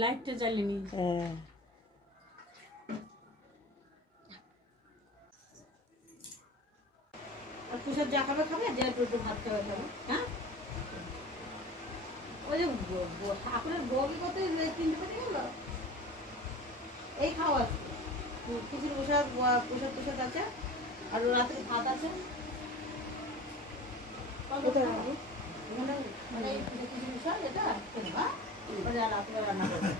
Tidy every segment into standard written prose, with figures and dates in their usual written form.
লাইটটা জ্বালিনি। হ্যাঁ আর তুষার যা খাবে খাবে, যে একটু ভাত খাবে খাবে। হ্যাঁ ওই যে ঠাকুরের ভোগই কত 3 বেজে গেল। এই খাওয়া খিচুড়ি প্রসাদ প্রসাদ আছে, আর রাত্রে ভাত আছে। মানে খিচুড়ি প্রসাদ এটা রাত্রে রান্না করবে।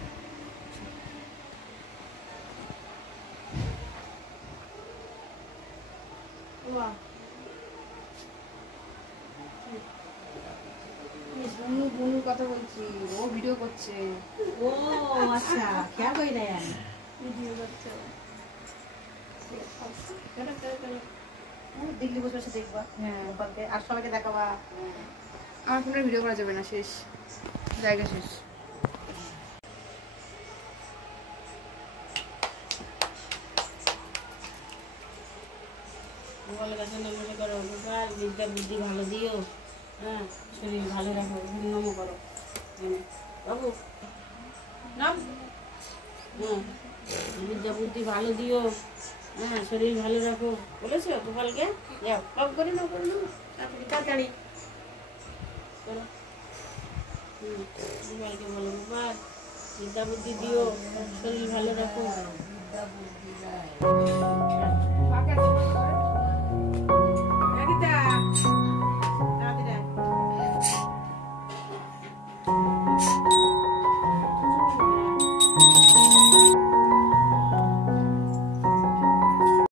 বুনুর কথা বলছি, ও ভিডিও করছে। ও আচ্ছা, খেয়াল করি না ভিডিও করছে। দিল্লি বসে বসে দেখবা। হ্যাঁ আর সবাইকে দেখাবা। আমার ফোনে ভিডিও করা যাবে না, শেষ জায়গা শেষ। গোপালের কাছে নমস্কার করো। গোপাল বিদ্যা বুদ্ধি ভালো দিও, হ্যাঁ শরীর ভালো রাখো, নম করো। বাবু নাম, হ্যাঁ বিদ্যা বুদ্ধি ভালো দিও, হ্যাঁ শরীর ভালো রাখো বলেছো গোপালকে। যাও বাবু করে নাও, করে নাও তাড়াতাড়ি করো। গোপালকে বলো গোপাল বিদ্যা বুদ্ধি দিও, শরীর ভালো রাখো। বিদ্যা বুদ্ধি